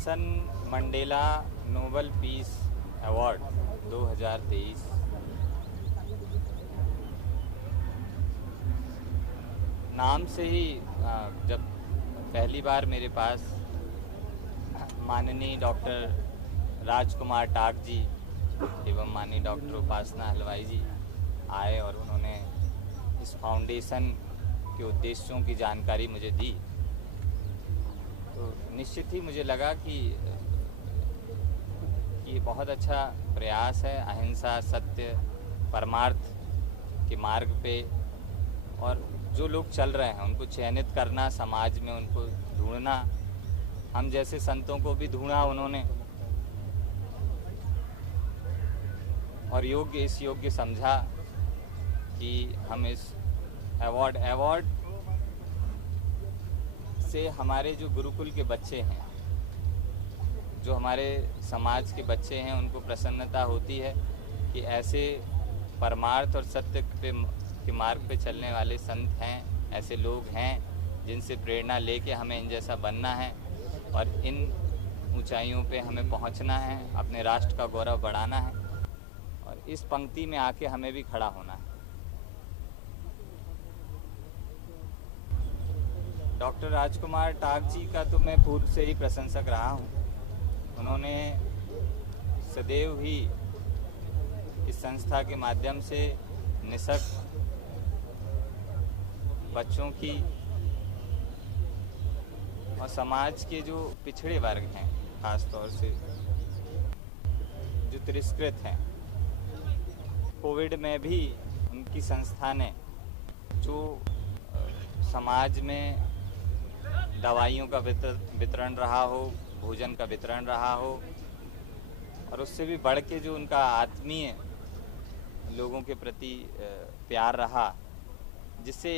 Nelson Mandela Nobel peace award 2023 नाम से ही जब पहली बार मेरे पास माननीय डॉक्टर राजकुमार टाक जी एवं माननीय डॉक्टर उपासना हलवाई जी आए और उन्होंने इस फाउंडेशन के उद्देश्यों की जानकारी मुझे दी, तो निश्चित ही मुझे लगा कि ये बहुत अच्छा प्रयास है अहिंसा, सत्य, परमार्थ के मार्ग पे। और जो लोग चल रहे हैं उनको चयनित करना, समाज में उनको ढूंढना, हम जैसे संतों को भी ढूंढा उन्होंने और इस योग्य समझा कि हम इस अवार्ड से हमारे जो गुरुकुल के बच्चे हैं, जो हमारे समाज के बच्चे हैं, उनको प्रसन्नता होती है कि ऐसे परमार्थ और सत्य के मार्ग पे चलने वाले संत हैं, ऐसे लोग हैं जिनसे प्रेरणा लेके हमें इन जैसा बनना है और इन ऊंचाइयों पे हमें पहुंचना है, अपने राष्ट्र का गौरव बढ़ाना है और इस पंक्ति में आके हमें भी खड़ा होना है। डॉक्टर राजकुमार टाक जी का तो मैं पूर्व से ही प्रशंसक रहा हूँ। उन्होंने सदैव ही इस संस्था के माध्यम से निःशक्त बच्चों की और समाज के जो पिछड़े वर्ग हैं, खास तौर से जो तिरस्कृत हैं, कोविड में भी उनकी संस्था ने जो समाज में दवाइयों का वितरण रहा हो, भोजन का वितरण रहा हो और उससे भी बढ़ के जो उनका आत्मीय लोगों के प्रति प्यार रहा, जिससे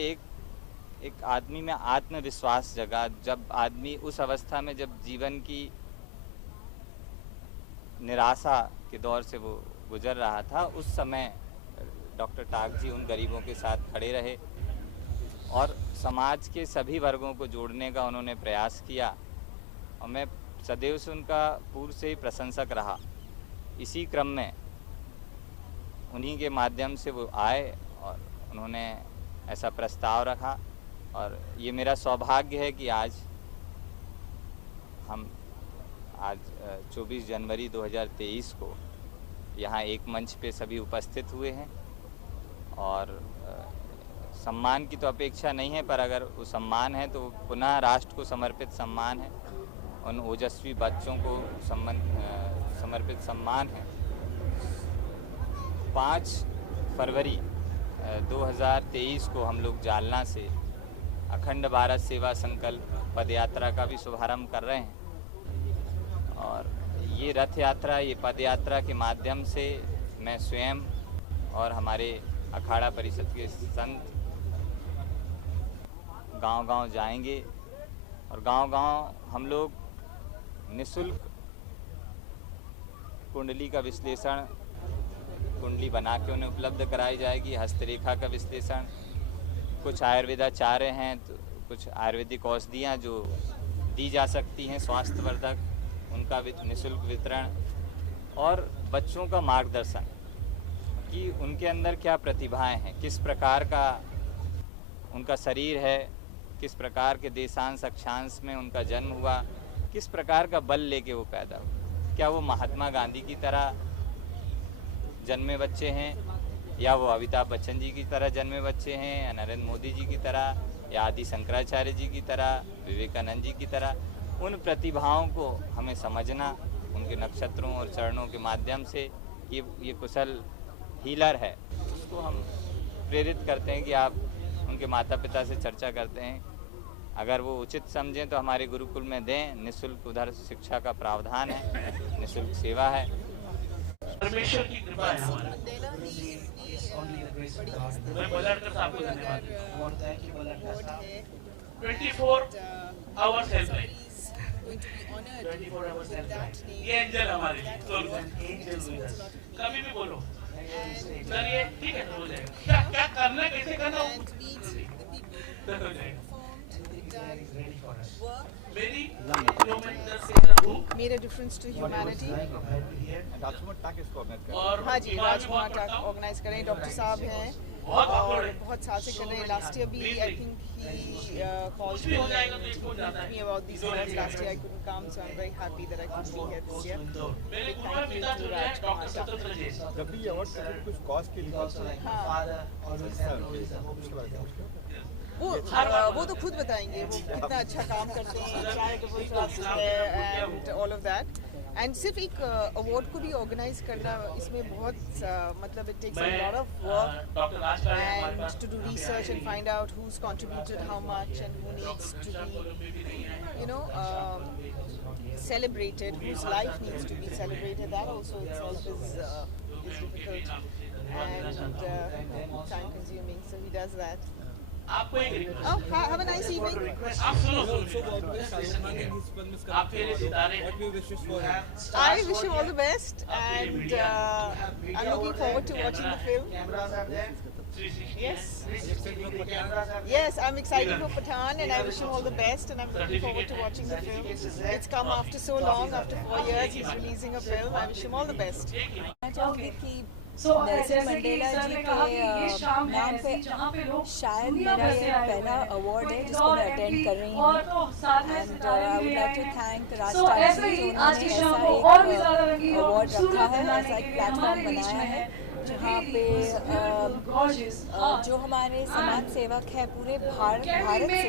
एक आदमी में आत्मविश्वास जगा। जब आदमी उस अवस्था में, जब जीवन की निराशा के दौर से वो गुजर रहा था, उस समय डॉक्टर टाक जी उन गरीबों के साथ खड़े रहे और समाज के सभी वर्गों को जोड़ने का उन्होंने प्रयास किया और मैं सदैव से उनका पूर्व से ही प्रशंसक रहा। इसी क्रम में उन्हीं के माध्यम से वो आए और उन्होंने ऐसा प्रस्ताव रखा और ये मेरा सौभाग्य है कि आज 24 जनवरी 2023 को यहाँ एक मंच पे सभी उपस्थित हुए हैं और सम्मान की तो अपेक्षा नहीं है, पर अगर वो सम्मान है तो पुनः राष्ट्र को समर्पित सम्मान है, उन ओजस्वी बच्चों को समर्पित सम्मान है। 5 फरवरी 2023 को हम लोग जालना से अखंड भारत सेवा संकल्प पद यात्रा का भी शुभारंभ कर रहे हैं और ये रथ यात्रा, ये पद यात्रा के माध्यम से मैं स्वयं और हमारे अखाड़ा परिषद के संत गांव-गांव जाएंगे और गांव-गांव हम लोग निःशुल्क कुंडली का विश्लेषण, कुंडली बना के उन्हें उपलब्ध कराई जाएगी, हस्तरेखा का विश्लेषण, कुछ आयुर्वेदाचार्य हैं तो कुछ आयुर्वेदिक औषधियाँ जो दी जा सकती हैं स्वास्थ्यवर्धक, उनका निःशुल्क वितरण और बच्चों का मार्गदर्शन कि उनके अंदर क्या प्रतिभाएं हैं, किस प्रकार का उनका शरीर है, किस प्रकार के देशांश अक्षांश में उनका जन्म हुआ, किस प्रकार का बल लेके वो पैदा हुआ। क्या वो महात्मा गांधी की तरह जन्मे बच्चे हैं या वो अमिताभ बच्चन जी की तरह जन्मे बच्चे हैं या नरेंद्र मोदी जी की तरह या आदि शंकराचार्य जी की तरह, विवेकानंद जी की तरह। उन प्रतिभाओं को हमें समझना, उनके नक्षत्रों और चरणों के माध्यम से ये कुशल हीलर है, उसको हम प्रेरित करते हैं कि आप उनके माता पिता से चर्चा करते हैं, अगर वो उचित समझें तो हमारे गुरुकुल में दें। निःशुल्क उधर शिक्षा का प्रावधान है, निःशुल्क सेवा है। परमेश्वर की कृपा है हमारा। मैं बलड़कर साहब को धन्यवाद देता हूं। 24 आवर्स हेल्पलाइन, 24 आवर्स हेल्पलाइन, ये एंजल हमारे लिए। कभी भी बोलो सर, ये ठीक है, हो जाएगा। क्या करना, कैसे करना हो जाएगा। मेरी जो मैं 10 से हूँ made a difference to humanity. और हाँ जी, राजकुमार टाक ऑर्गेनाइज कर रहे हैं, डॉक्टर साहब हैं और बहुत साल से कर रहे हैं. लास्ट ईयर भी I think he called me about these events. Last year I couldn't come, so I'm very happy that I could be here this year. मेरे Big गुरु thank you पिता to जो है doctor राजकुमार टाक. सत्येंद्र जैन। जब भी award का कुछ cause के लिए वो तो खुद बताएंगे वो कितना अच्छा काम करते हैं, चैरिटेबल ट्रस्ट है and all of that. And सिर्फ एक अवार्ड को भी ऑर्गेनाइज करना इसमें बहुत मतलब it takes a lot of work doctor Rajkumar and to do research and find out who's contributed how much and who needs to be celebrated, whose life needs to be celebrated. That also itself is difficult and time consuming, so he does that. आपको एक request Oh, have a nice evening. आप सुनो आप फेरे सितारे I wish you all the best and I'm looking forward to watching the film. Yes. Yes, I'm excited for Pathaan and I wish him all the best and I'm looking forward to watching the film. It's come after so long, after 4 years he's releasing a film. I wish him all the best. मैं चाहूँगी कि Nelson Mandela जी के नाम पे शायद मेरा ये पहला अवार्ड है जिसको मैं अटेंड कर रही हूँ and I would like to thank Raj Times जो उन्होंने ऐसा एक अवार्ड रखा है, ऐसा एक प्लेटफॉर्म बनाया है जहाँ पे जो हमारे समाज सेवक है पूरे भारत से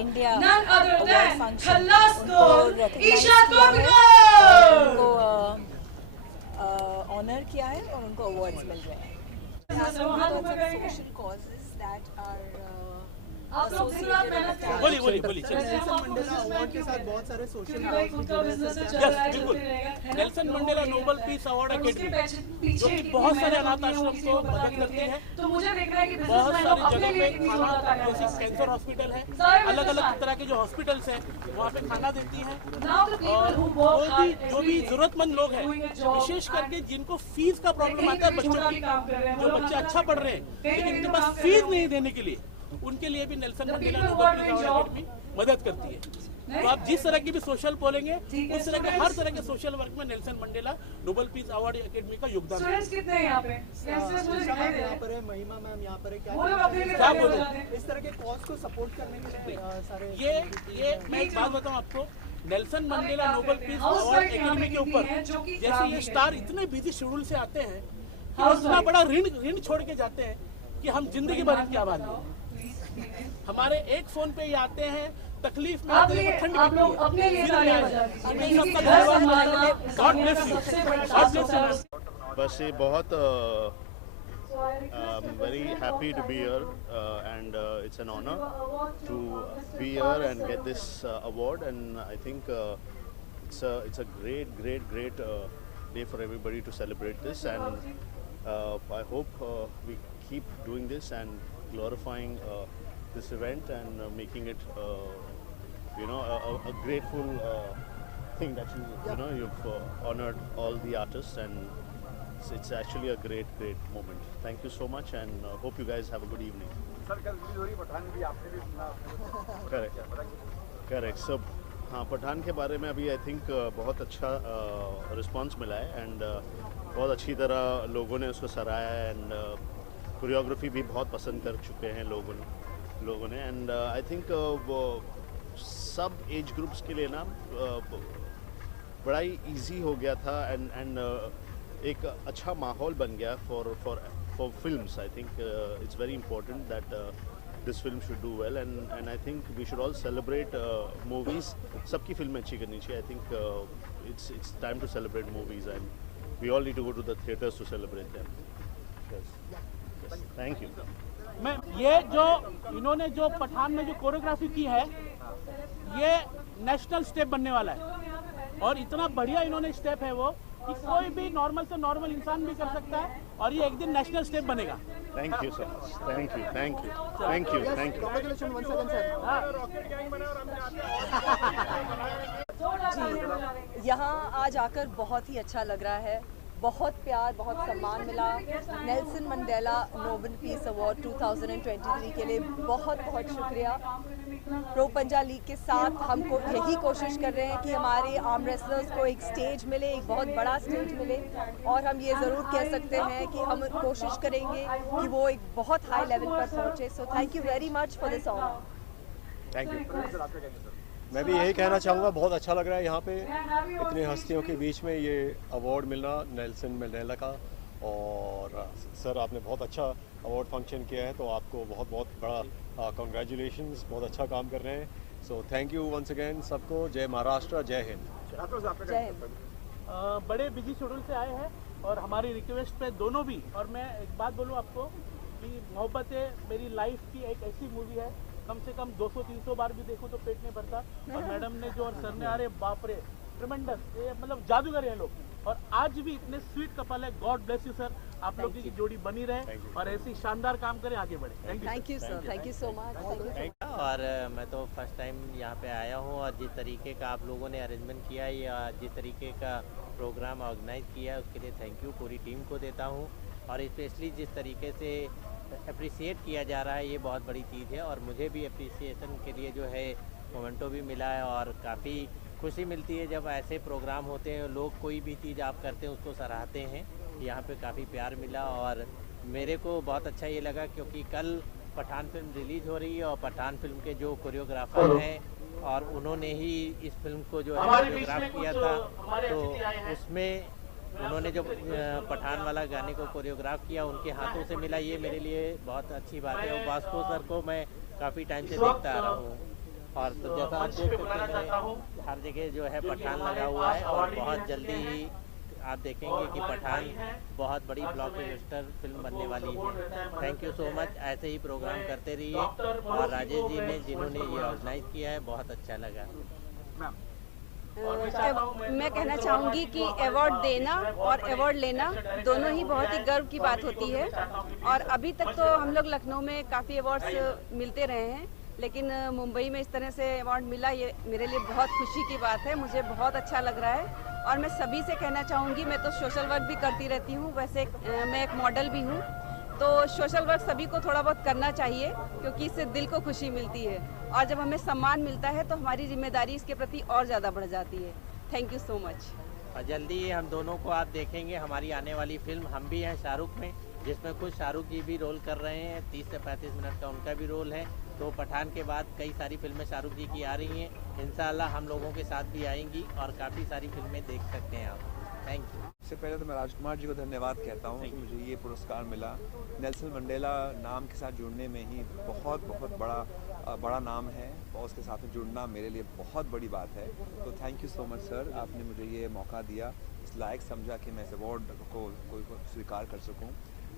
इंडिया अवार्ड फंक्शन उनको रिकॉग्नाइज किया है, उनको ऑनर किया है और उनको अवार्ड्स मिल रहे हैं. सोशल कॉजेज दैट आर बोलिए नेल्सन मंडेला अवार्ड के साथ बहुत सारे सोशल बिल्कुल Nelson Mandela Nobel peace award academy जो कि बहुत सारे अनाथ आश्रम को मदद करती है, बहुत सारी जगह पे खाना जैसे कैंसर हॉस्पिटल है, अलग अलग तरह के जो हॉस्पिटल्स हैं वहाँ पे खाना देती है और जो भी जरूरतमंद लोग हैं विशेष करके जिनको फीस का प्रॉब्लम आता है बच्चों की, जो बच्चे अच्छा पढ़ रहे हैं लेकिन उनके पास फीस नहीं देने के लिए, उनके लिए भी Nelson Mandela Nobel peace award academy मदद करती है. तो आप जिस तरह की भी सोशल बोलेंगे उस तरह के हर तरह के सोशल वर्क में Nelson Mandela Nobel peace award academy का योगदान है. कितने हैं यहाँ पे? यहाँ पर है महिमा मैम, यहाँ पर है क्या बोलूं इस तरह के कॉज को सपोर्ट करने के लिए सारे ये मैं एक बात बताऊँ आपको, Nelson Mandela Nobel peace award academy के ऊपर जैसे ये स्टार इतने बिजी शेड्यूल से आते हैं कि इतना बड़ा ऋण छोड़ के जाते हैं कि हम जिंदगी भर इनकी आवाज नहीं. हमारे एक फोन पे ही आते हैं, तकलीफ में आते हैं, ठंड अपने लिए गॉड ब्लेस यू. बस ये बहुत very happy to be here and it's an honor to be here and get this award, and I think it's a great day for everybody to celebrate this, and I hope we keep doing this and glorifying this event and making it a grateful thing that you've honored all the artists, and it's actually a great moment. Thank you so much and hope you guys have a good evening. Sir कल release हो रही पठान भी आपने भी सुना? Correct सब. हाँ, पठान के बारे में अभी आई थिंक बहुत अच्छा रिस्पांस मिला है एंड बहुत अच्छी तरह लोगों ने उसको सराहा है एंड कोरियोग्राफी भी बहुत पसंद कर चुके हैं लोगों ने एंड आई थिंक वो सब एज ग्रुप्स के लिए ना बड़ा ही ईजी हो गया था एंड एक अच्छा माहौल बन गया for films. I think it's very important that this film should do well and I think we should all celebrate movies. सबकी फिल्में अच्छी करनी चाहिए. I think it's time to celebrate movies and we all need to go to the theatres to celebrate them. Thank you. मैं ये जो इन्होंने जो पठान में जो कोरियोग्राफी की है ये नेशनल स्टेप बनने वाला है और इतना बढ़िया इन्होंने स्टेप है वो कि कोई भी नॉर्मल से नॉर्मल इंसान भी कर सकता है और ये एक दिन नेशनल स्टेप बनेगा. Thank you sir. Thank you. जी, यहाँ आज आकर बहुत ही अच्छा लग रहा है. बहुत प्यार, बहुत सम्मान मिला। Nelson Mandela Nobel peace award 2023 के लिए बहुत बहुत शुक्रिया। प्रो पंजा लीग के साथ हमको यही कोशिश कर रहे हैं कि हमारे आर्म रेसलर्स को एक स्टेज मिले, एक बहुत बड़ा स्टेज मिले, और हम ये ज़रूर कह सकते हैं कि हम कोशिश करेंगे कि वो एक बहुत हाई लेवल पर पहुँचे। So thank you very much for this honour. Thank you. मैं भी यही कहना चाहूँगा, बहुत अच्छा लग रहा है यहाँ पे इतनी हस्तियों के बीच में ये अवार्ड मिलना नेल्सन मंडेला का। और सर आपने बहुत अच्छा अवार्ड फंक्शन किया है, तो आपको बहुत बहुत बड़ा कॉन्ग्रेचुलेशंस, बहुत अच्छा काम कर रहे हैं। So thank you once again सबको। जय महाराष्ट्र, जय हिंद। जय हिंद। बड़े बिजी शेड्यूल से आए हैं और हमारी रिक्वेस्ट पे दोनों भी, और मैं एक बात बोलूँ आपको कि मोहब्बत है मेरी लाइफ की एक ऐसी मूवी है, कम से कम 200-300 बार भी देखूं तो पेट नहीं भरता। और मैडम ने जो, और सर ने, अरे बाप रे ट्रिमेंडस, ये मतलब जादूगर हैं लोग, और आज भी इतने स्वीट कपल है। गॉड ब्लेस यू सर, आप लोग की जोड़ी बनी रहे और ऐसी शानदार काम करें, आगे बढ़े। Thank you sir, thank you so much. और मैं तो फर्स्ट टाइम यहाँ पे आया हूँ, और जिस तरीके का आप लोगों ने अरेंजमेंट किया है या जिस तरीके का प्रोग्राम ऑर्गेनाइज किया है उसके लिए थैंक यू पूरी टीम को देता हूँ। और स्पेशली जिस तरीके से अप्रिसिएट किया जा रहा है ये बहुत बड़ी चीज़ है, और मुझे भी अप्रिसिएशन के लिए जो है मोमेंटो भी मिला है, और काफ़ी खुशी मिलती है जब ऐसे प्रोग्राम होते हैं, लोग कोई भी चीज़ आप करते हैं उसको सराहते हैं। यहाँ पे काफ़ी प्यार मिला, और मेरे को बहुत अच्छा ये लगा क्योंकि कल पठान फिल्म रिलीज़ हो रही है, और पठान फिल्म के जो कोरियोग्राफर हैं और उन्होंने ही इस फिल्म को जो है कोरियोग्राफ किया था, तो उसमें उन्होंने जो पठान वाला गाने को कोरियोग्राफ किया उनके हाथों से मिला, ये मेरे लिए बहुत अच्छी बात है। और वास्को सर को मैं काफ़ी टाइम से देखता आ रहा हूँ, और तो जैसा आप देख सकते हैं हर जगह जो है पठान लगा हुआ है, और बहुत जल्दी ही आप देखेंगे कि पठान बहुत बड़ी ब्लॉकबस्टर फिल्म बनने वाली है। थैंक यू सो मच, ऐसे ही प्रोग्राम करते रहिए। और राजेश जी ने जिन्होंने ये ऑर्गेनाइज किया है बहुत अच्छा लगा। मैं कहना चाहूँगी कि अवार्ड देना और अवार्ड लेना दोनों ही बहुत ही गर्व की बात होती है, और अभी तक तो हम लोग लखनऊ में काफ़ी अवार्ड्स मिलते रहे हैं, लेकिन मुंबई में इस तरह से अवार्ड मिला, ये मेरे लिए बहुत खुशी की बात है, मुझे बहुत अच्छा लग रहा है। और मैं सभी से कहना चाहूँगी, मैं तो सोशल वर्क भी करती रहती हूँ, वैसे मैं एक मॉडल भी हूँ, तो सोशल वर्क सभी को थोड़ा बहुत करना चाहिए क्योंकि इससे दिल को खुशी मिलती है, और जब हमें सम्मान मिलता है तो हमारी जिम्मेदारी इसके प्रति और ज़्यादा बढ़ जाती है। Thank you so much. और जल्दी ही हम दोनों को आप देखेंगे हमारी आने वाली फिल्म हम भी हैं शाहरुख में, जिसमें कुछ शाहरुख जी भी रोल कर रहे हैं, 30 से 35 मिनट का उनका भी रोल है। तो पठान के बाद कई सारी फिल्में शाहरुख जी की आ रही हैं, इंशाल्लाह हम लोगों के साथ भी आएंगी और काफ़ी सारी फिल्में देख सकते हैं आप। Thank you. सबसे पहले तो मैं राजकुमार जी को धन्यवाद कहता हूँ कि मुझे ये पुरस्कार मिला। नेल्सन मंडेला नाम के साथ जुड़ने में ही बहुत बहुत बड़ा नाम है, और उसके साथ में जुड़ना मेरे लिए बहुत बड़ी बात है। तो thank you so much sir, आपने मुझे ये मौका दिया, इस लायक समझा कि मैं इस अवार्ड को स्वीकार कर सकूँ।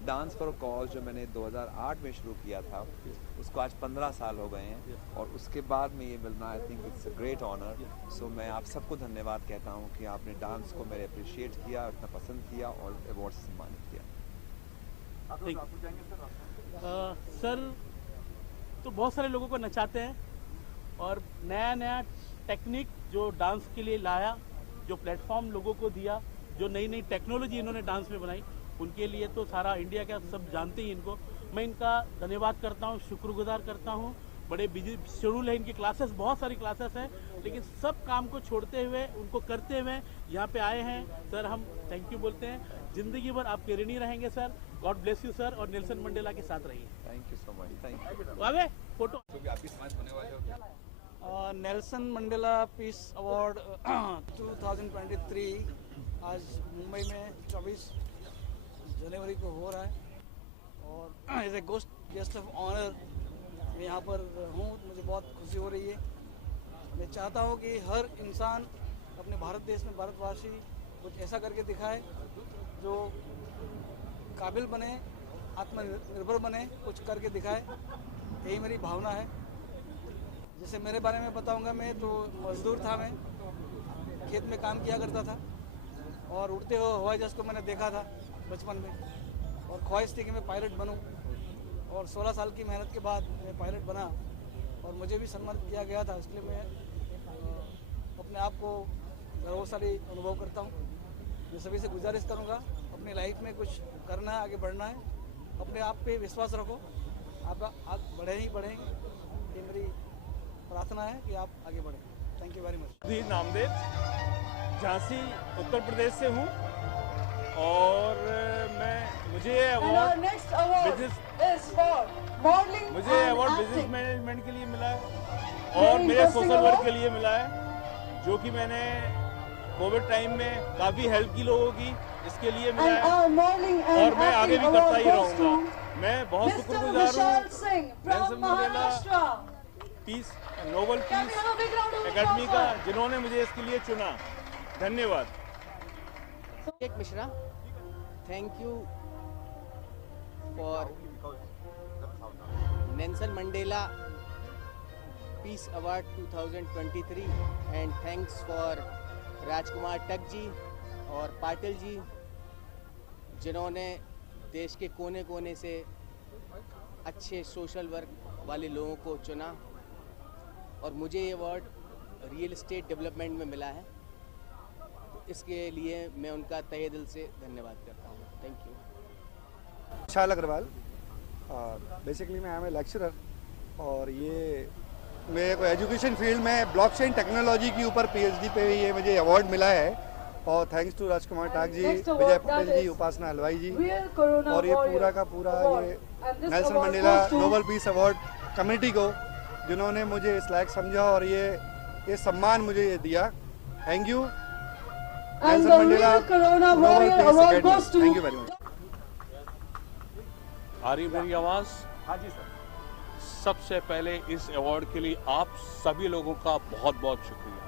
डांस फॉर कॉज जो मैंने 2008 में शुरू किया था, उसको आज 15 साल हो गए हैं, और उसके बाद में ये मिलना I think it's a great honour. So मैं आप सबको धन्यवाद कहता हूँ कि आपने डांस को मेरे अप्रिशिएट किया, इतना पसंद किया और अवार्ड से सम्मानित किया। सर तो बहुत सारे लोगों को नचाते हैं, और नया नया टेक्निक जो डांस के लिए लाया, जो प्लेटफॉर्म लोगों को दिया, जो नई नई टेक्नोलॉजी इन्होंने डांस में बनाई, उनके लिए तो सारा इंडिया का सब जानते ही इनको। मैं इनका धन्यवाद करता हूँ, शुक्रगुजार करता हूँ। बड़े बिजी शेड्यूल है इनकी, क्लासेस बहुत सारी क्लासेस हैं, लेकिन सब काम को छोड़ते हुए उनको करते हुए यहाँ पे आए हैं। सर हम थैंक यू बोलते हैं, ज़िंदगी भर आपके ऋणी रहेंगे sir. God bless you sir, और नेल्सन मंडेला के साथ रहिए। Thank you so much. Thank you. आगे फोटो। आपकी समाज होने वाले हो नेल्सन मंडेला पीस अवार्ड 2023 आज मुंबई में 24 जनवरी को हो रहा है, और as a guest of honour मैं यहाँ पर हूँ, मुझे बहुत खुशी हो रही है। मैं चाहता हूँ कि हर इंसान अपने भारत देश में, भारतवासी कुछ ऐसा करके दिखाए जो काबिल बने, आत्मनिर्भर बने, कुछ करके दिखाए, यही मेरी भावना है। जैसे मेरे बारे में बताऊंगा, मैं तो मजदूर था, मैं खेत में काम किया करता था, और उड़ते हुए हवाई जहाज़ को मैंने देखा था बचपन में, और ख्वाहिश थी कि मैं पायलट बनूं, और 16 साल की मेहनत के बाद मैं पायलट बना, और मुझे भी सम्मानित किया गया था। इसलिए मैं अपने आप को गौरवशाली अनुभव करता हूं। मैं सभी से गुजारिश करूंगा अपनी लाइफ में कुछ करना है, आगे बढ़ना है, अपने आप पे विश्वास रखो, आप बढ़े ही बढ़ेंगे। ये मेरी प्रार्थना है कि आप आगे बढ़ें। Thank you very much. Namdev, Jhansi Uttar Pradesh से हूँ और मुझे अवार्ड बिजनेस मैनेजमेंट के लिए मिला है और मेरे सोशल वर्क के लिए मिला है, जो कि मैंने कोविड टाइम में काफ़ी हेल्प की लोगों की, इसके लिए मिला है और मैं आगे भी करता ही रहूँगा। मैं बहुत शुक्रगुजार हूँ Nelson Mandela peace Nobel peace academy का, जिन्होंने मुझे इसके लिए चुना। धन्यवाद। Mishra, thank you for Nelson Mandela peace award 2023 and thanks for Rajkumar Tak ji और पाटिल जी, जिन्होंने देश के कोने कोने से अच्छे सोशल वर्क वाले लोगों को चुना और मुझे ये अवार्ड रियल एस्टेट डेवलपमेंट में मिला है। इसके लिए मैं उनका तहे दिल से धन्यवाद करता हूँ। Thank you. Vishal Agarwal, basically मैं आई एम ए लेक्चरर और ये मेरे को एजुकेशन फील्ड में ब्लॉकचेन टेक्नोलॉजी के ऊपर पीएचडी पे ये मुझे अवार्ड मिला है और थैंक्स टू राजकुमार टाक जी, विजय पटेल जी, उपासना हलवाई जी और ये पूरा का पूरा ये Nelson Mandela Nobel peace award committee को, जिन्होंने मुझे इस लायक समझा और ये सम्मान मुझे ये दिया। Thank you Nelson Mandela Nobel peace academy. Thank you very much. आ रही मेरी आवाज़? हाँ जी सर। सबसे पहले इस अवार्ड के लिए आप सभी लोगों का बहुत बहुत शुक्रिया।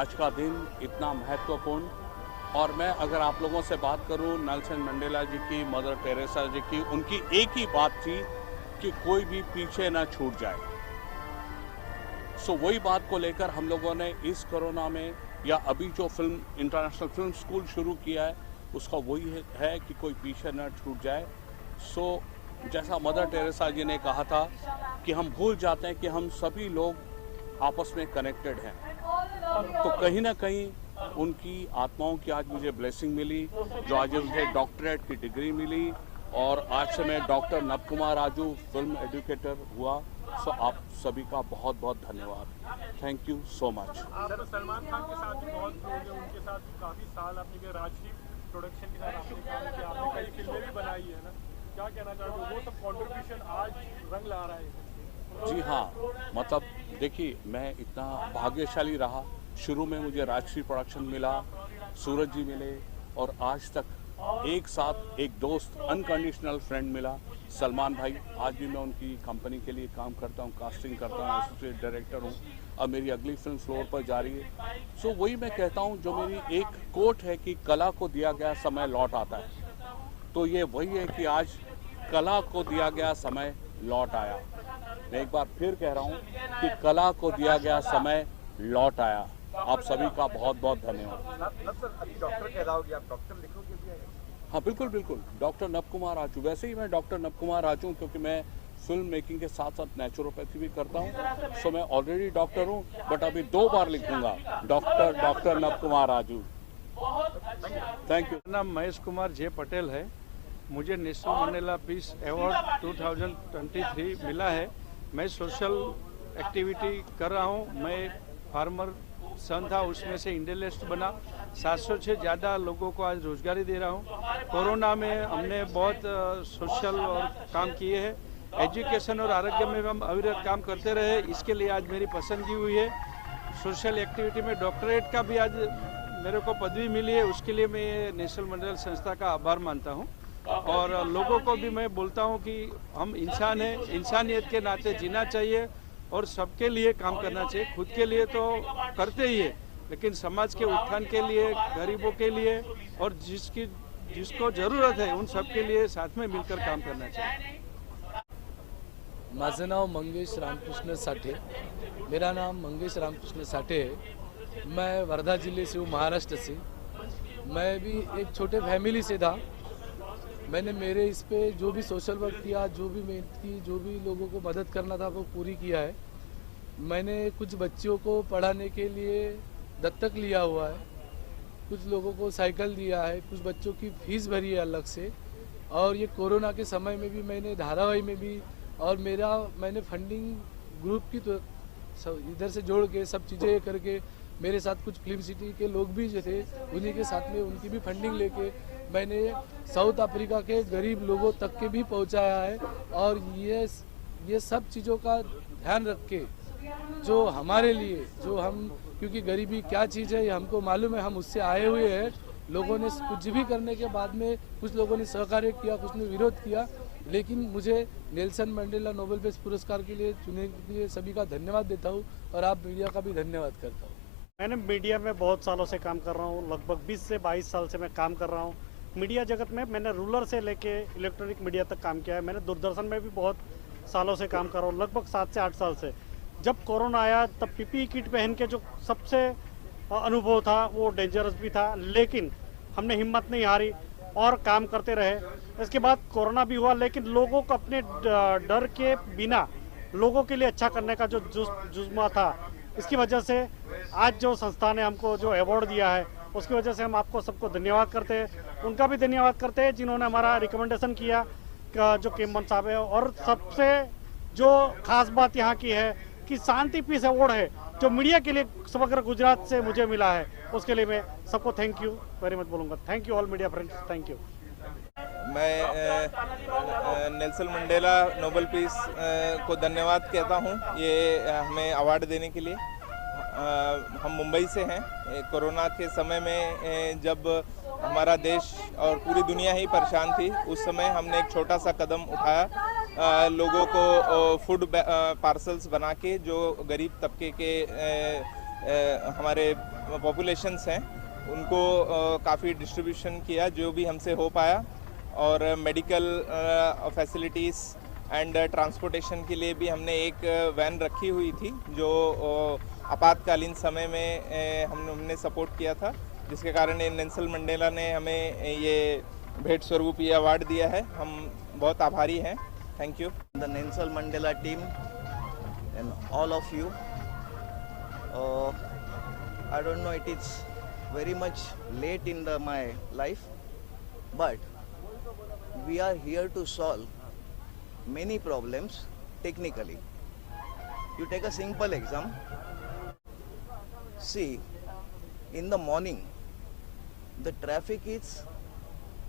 आज का दिन इतना महत्वपूर्ण, और मैं अगर आप लोगों से बात करूं नेल्सन मंडेला जी की, मदर टेरेसा जी की, उनकी एक ही बात थी कि कोई भी पीछे ना छूट जाए। सो वही बात को लेकर हम लोगों ने इस कोरोना में या अभी जो इंटरनेशनल फिल्म स्कूल शुरू किया है, उसका वही है कि कोई पीछे ना छूट जाए। सो जैसा मदर टेरेसा जी ने कहा था कि हम भूल जाते हैं कि हम सभी लोग आपस में कनेक्टेड हैं, तो कहीं ना कहीं उनकी आत्माओं की आज मुझे ब्लेसिंग मिली, जो आज मुझे डॉक्टरेट की डिग्री मिली और आज से मैं डॉक्टर नब कुमार राजू फिल्म एजुकेटर हुआ। सो आप सभी का बहुत बहुत धन्यवाद। Thank you so much. Sir, Salman Khan के साथ भी बहुत लोग हैं, उनके साथ भी काफ़ी साल आपने राजदीप प्रोडक्शन के साथ आपने काम किया, आपने कई फिल्में भी बनाई है ना, क्या कहना चाहोगे? वो सब कंट्रीब्यूशन आज रंग ला रहा है। जी हाँ, मतलब देखिए, मैं इतना भाग्यशाली रहा। शुरू में मुझे राजश्री प्रोडक्शन मिला, सूरज जी मिले और आज तक एक साथ एक दोस्त, अनकंडीशनल फ्रेंड मिला, सलमान भाई। आज भी मैं उनकी कंपनी के लिए काम करता हूँ, कास्टिंग करता हूँ, एसोसिएट डायरेक्टर हूँ। अब मेरी अगली फिल्म फ्लोर पर जा रही है। सो वही मैं कहता हूँ, जो मेरी एक कोट है कि कला को दिया गया समय लौट आता है, तो ये वही है कि आज कला को दिया गया समय लौट आया। मैं एक बार फिर कह रहा हूँ कि कला को दिया गया समय लौट आया। आप सभी का बहुत बहुत धन्यवाद। डॉक्टर कहलाओगे आप, डॉक्टर लिखोगे भी? हाँ बिल्कुल बिल्कुल, डॉक्टर नब कुमार राजू। वैसे ही मैं डॉक्टर नब कुमार राजू हूँ, क्योंकि मैं फिल्म मेकिंग के साथ साथ नेचुरोपैथी भी करता हूँ। सो मैं ऑलरेडी डॉक्टर हूँ, बट अभी 2 बार लिखूंगा डॉक्टर नब कुमार राजू। Thank you. मेरा नाम महेश कुमार जे पटेल है। मुझे नेल्सन मंडेला पीस अवार्ड 2023 मिला है। मैं सोशल एक्टिविटी कर रहा हूँ। मैं फार्मर सन था, उसमें से इंडस्ट्रियलिस्ट बना। 700 से ज़्यादा लोगों को आज रोजगारी दे रहा हूँ। कोरोना में हमने बहुत सोशल और काम किए हैं। एजुकेशन और आरोग्य में हम अविरत काम करते रहे, इसके लिए आज मेरी पसंदगी हुई है। सोशल एक्टिविटी में डॉक्टरेट का भी आज मेरे को पदवी मिली है, उसके लिए मैं नेल्सन मंडेला संस्था का आभार मानता हूँ। और लोगों को भी मैं बोलता हूँ कि हम इंसान हैं, इंसानियत के नाते जीना चाहिए और सबके लिए काम करना चाहिए। खुद के लिए तो करते ही है, लेकिन समाज के उत्थान के लिए, गरीबों के लिए और जिसको ज़रूरत है उन सब के लिए साथ में मिलकर काम करना चाहिए। माझं नाव मंगेश रामकृष्ण साठे। मेरा नाम मंगेश रामकृष्ण साठे है। मैं वर्धा जिले से हूँ, महाराष्ट्र से। मैं भी एक छोटे फैमिली से था। मैंने मेरे इस पे जो भी सोशल वर्क किया, जो भी मेहनत की, जो भी लोगों को मदद करना था वो पूरी किया है। मैंने कुछ बच्चियों को पढ़ाने के लिए दत्तक लिया हुआ है कुछ लोगों को साइकिल दिया है, कुछ बच्चों की फीस भरी है अलग से। और ये कोरोना के समय में भी मैंने धारावाही में भी और मैंने फंडिंग ग्रुप की तो इधर से जोड़ के सब चीज़ें करके मेरे साथ कुछ फिल्म सिटी के लोग भी जो थे उन्हीं के साथ में उनकी भी फंडिंग लेके मैंने साउथ अफ्रीका के गरीब लोगों तक के भी पहुंचाया है। और ये सब चीज़ों का ध्यान रख के जो हमारे लिए जो हम क्योंकि गरीबी क्या चीज़ है ये हमको मालूम है, हम उससे आए हुए हैं। लोगों ने कुछ भी करने के बाद में कुछ लोगों ने सहकार्य किया, कुछ ने विरोध किया, लेकिन मुझे नेल्सन मंडेला नोबेल पीस पुरस्कार के लिए चुने के लिए सभी का धन्यवाद देता हूँ और आप मीडिया का भी धन्यवाद करता हूँ। मैंने मीडिया में बहुत सालों से काम कर रहा हूँ, लगभग 20 से 22 साल से मैं काम कर रहा हूँ मीडिया जगत में। मैंने रूरल से लेके इलेक्ट्रॉनिक मीडिया तक काम किया है। मैंने दूरदर्शन में भी बहुत सालों से काम कर रहा हूँ, लगभग 7 से 8 साल से। जब कोरोना आया तब पीपीई किट पहन के जो सबसे अनुभव था वो डेंजरस भी था, लेकिन हमने हिम्मत नहीं हारी और काम करते रहे। इसके बाद कोरोना भी हुआ, लेकिन लोगों को अपने डर के बिना लोगों के लिए अच्छा करने का जो जुज्मा था, इसकी वजह से आज जो संस्था ने हमको जो अवार्ड दिया है उसकी वजह से हम आपको सबको धन्यवाद करते हैं। उनका भी धन्यवाद करते हैं जिन्होंने हमारा रिकमेंडेशन किया, जो केमन साहब है। और सबसे जो खास बात यहाँ की है कि शांति पीस अवार्ड है जो मीडिया के लिए समग्र गुजरात से मुझे मिला है, उसके लिए मैं सबको थैंक यू वेरी मच बोलूँगा। Thank you all media friends, thank you. मैं नेल्सन मंडेला नोबेल पीस को धन्यवाद कहता हूँ ये हमें अवार्ड देने के लिए। हम मुंबई से हैं। कोरोना के समय में जब हमारा देश और पूरी दुनिया ही परेशान थी, उस समय हमने एक छोटा सा कदम उठाया। लोगों को फूड पार्सल्स बना के जो गरीब तबके के हमारे पॉपुलेशंस हैं उनको काफ़ी डिस्ट्रीब्यूशन किया जो भी हमसे हो पाया। और मेडिकल फैसिलिटीज़ एंड ट्रांसपोर्टेशन के लिए भी हमने एक वैन रखी हुई थी जो आपातकालीन समय में हमने सपोर्ट किया था, जिसके कारण नेल्सन मंडेला ने हमें ये भेंट स्वरूप ये अवार्ड दिया है। हम बहुत आभारी हैं। Thank you the Nelson Mandela team and all of you. I don't know, it is very much late in my life, but we are here to solve many problems technically. You take a simple example. See, in the morning, the traffic is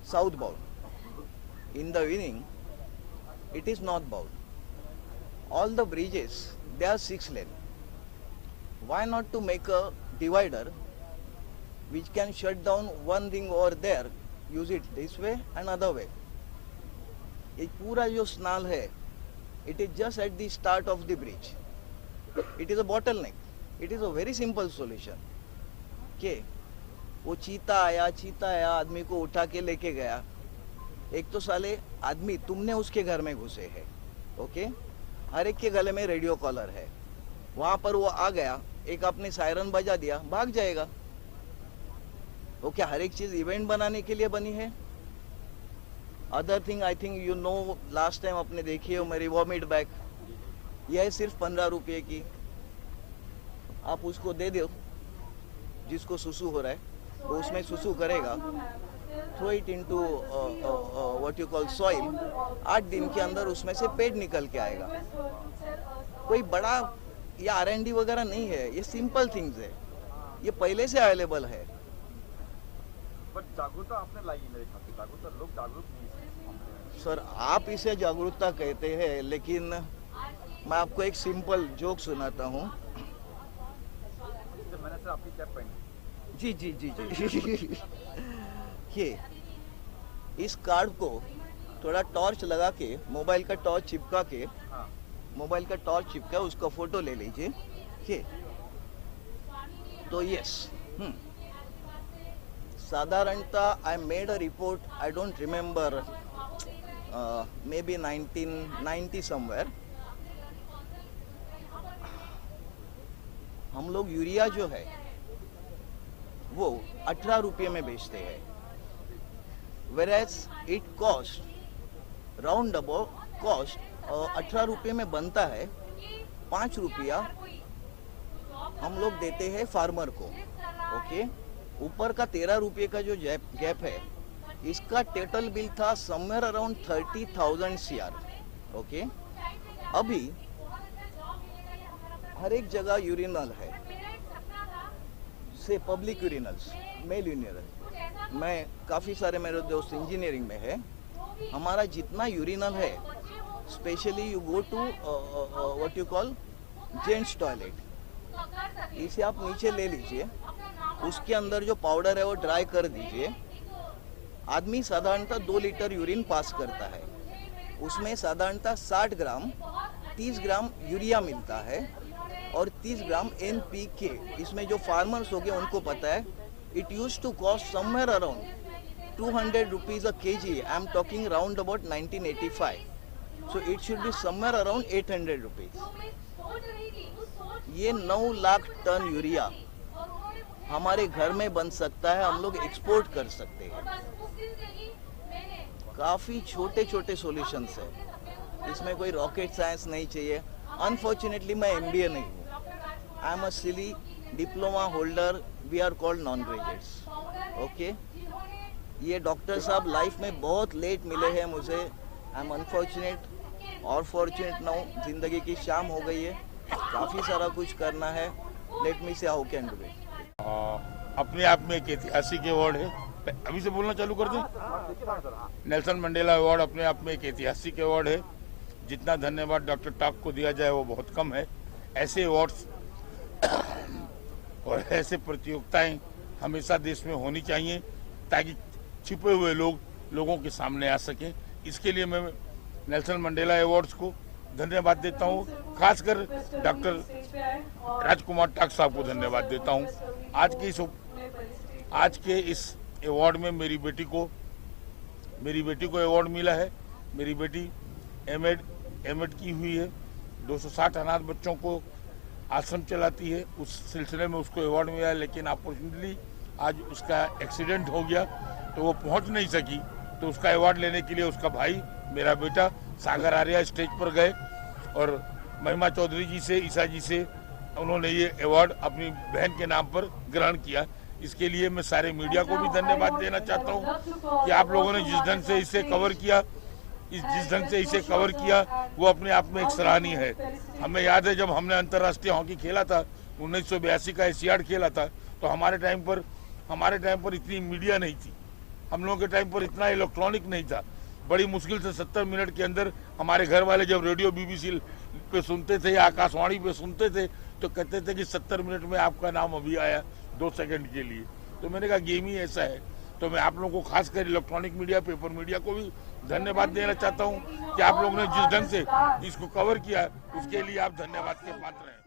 southbound. In the evening, it is northbound. All the bridges, they are 6 lane. Why not to make a divider which can shut down one thing over there, use it this way and other way. ये पूरा जो स्नाल है, it is just at the start of the bridge. It is a bottleneck. It is a very simple solution. के वो चीता आया आदमी को उठा के लेके गया। एक तो साले आदमी तुमने उसके घर में घुसे है, ओके? हर एक के गले में रेडियो कॉलर है। वहाँ पर वो आ गया, एक आपने सायरन बजा दिया, भाग जाएगा। वो क्या हर एक चीज इवेंट बनाने के लिए बनी है? Other thing I think you know, last time आपने देखी हो मेरी वॉमिट बैग, यह है सिर्फ 15 रुपये की। आप उसको दे दो जिसको सुसु हो रहा है, वो उसमें सुसु करेगा, throw it into what you call soil. 8 दिन के अंदर उसमें से पेट निकल के आएगा। कोई बड़ा या R&D वगैरह नहीं है, ये सिंपल थिंग्स है, ये पहले से अवेलेबल है। बट जागरूकता आपने लाई है मेरे ख्याल से, जागरूकता लोग जागरूक नहीं है। सर आप इसे जागरूकता कहते हैं, लेकिन मैं आपको एक सिंपल जोक सुनाता हूँ। मैंने सर आपकी कैप पहनी। जी जी जी जी ये इस कार्ड को थोड़ा टॉर्च लगा के, मोबाइल का टॉर्च चिपका के, मोबाइल का टॉर्च चिपका उसका फोटो ले लीजिए। ये तो यस, साधारणतः I made a report, I don't remember, may be 1990 somewhere. हम लोग यूरिया जो है वो 18 रुपये में बेचते हैं, whereas it cost round about cost 18 रुपये में बनता है, 5 रुपया हम लोग देते हैं फार्मर को, ओके? ऊपर का 13 रुपये का जो गैप है, इसका टोटल बिल था समवेयर अराउंड 30,000 CR। ओके, अभी हर एक जगह यूरिनल है, से पब्लिक यूरिनल्स, मेल यूरिनल। मैं काफ़ी सारे मेरे दोस्त इंजीनियरिंग में है, हमारा जितना यूरिनल है, specially you go to what you call gents toilet, इसे आप नीचे ले लीजिए, उसके अंदर जो पाउडर है वो ड्राई कर दीजिए। आदमी साधारणतः 2 लीटर यूरिन पास करता है, उसमें साधारणतः 60 ग्राम 30 ग्राम यूरिया मिलता है और 30 ग्राम NPK। इसमें जो फार्मर्स हो गए उनको पता है, it use to cost somewhere around 200 rupees a kg। I am talking round about 1985, so it should be somewhere around 800 rupees. ये 9 लाख टन यूरिया हमारे घर में बन सकता है, हम लोग एक्सपोर्ट कर सकते हैं। काफ़ी छोटे छोटे सॉल्यूशंस है, इसमें कोई रॉकेट साइंस नहीं चाहिए। अनफॉर्चुनेटली मैं MBA नहीं हूँ, I am a silly diploma holder, we are called non graduates. Okay, ये डॉक्टर साहब लाइफ में बहुत लेट मिले हैं मुझे, आई एम अनफॉर्चुनेट और फॉर्चुनेट नाउ। जिंदगी की शाम हो गई है, काफ़ी सारा कुछ करना है। लेट मी से हाउ कैन डू इट। अपने आप में एक ऐतिहासिक अवार्ड है, अभी से बोलना चालू कर दें। नेल्सन मंडेला अवार्ड अपने आप में एक ऐतिहासिक अवार्ड है। जितना धन्यवाद डॉक्टर टॉक को दिया जाए वो बहुत कम है। ऐसे अवार्ड्स और ऐसे प्रतियोगिताएं हमेशा देश में होनी चाहिए, ताकि छिपे हुए लोगों के सामने आ सकें। इसके लिए मैं नेल्सन मंडेला अवार्ड्स को धन्यवाद देता हूँ, खासकर डॉक्टर राजकुमार टॉक साहब को धन्यवाद देता हूँ। आज के इस अवार्ड में मेरी बेटी को अवार्ड मिला है। मेरी बेटी एमएड की हुई है, 260 अनाथ बच्चों को आश्रम चलाती है, उस सिलसिले में उसको अवार्ड मिला है। लेकिन अपॉर्चुनेटली आज उसका एक्सीडेंट हो गया तो वो पहुंच नहीं सकी, तो उसका अवार्ड लेने के लिए उसका भाई, मेरा बेटा सागर आर्या स्टेज पर गए और महिमा चौधरी जी से, ईसा जी से उन्होंने ये अवार्ड अपनी बहन के नाम पर ग्रहण किया। इसके लिए मैं सारे मीडिया को भी धन्यवाद देना चाहता हूँ कि आप लोगों ने जिस ढंग से इसे कवर किया वो अपने आप में एक सराहनीय है। हमें याद है जब हमने अंतर्राष्ट्रीय हॉकी खेला था, 1982 का एशियाड खेला था, तो हमारे टाइम पर इतनी मीडिया नहीं थी, हम लोगों के टाइम पर इतना इलेक्ट्रॉनिक नहीं था। बड़ी मुश्किल से 70 मिनट के अंदर हमारे घर वाले जब रेडियो BBC पे सुनते थे या आकाशवाणी पे सुनते थे तो कहते थे कि 70 मिनट में आपका नाम अभी आया 2 सेकंड के लिए। तो मैंने कहा गेम ही ऐसा है। तो मैं आप लोगों को खासकर इलेक्ट्रॉनिक मीडिया, पेपर मीडिया को भी धन्यवाद देना चाहता हूँ कि आप लोगों ने जिस ढंग से इसको कवर किया उसके लिए आप धन्यवाद के पात्र हैं।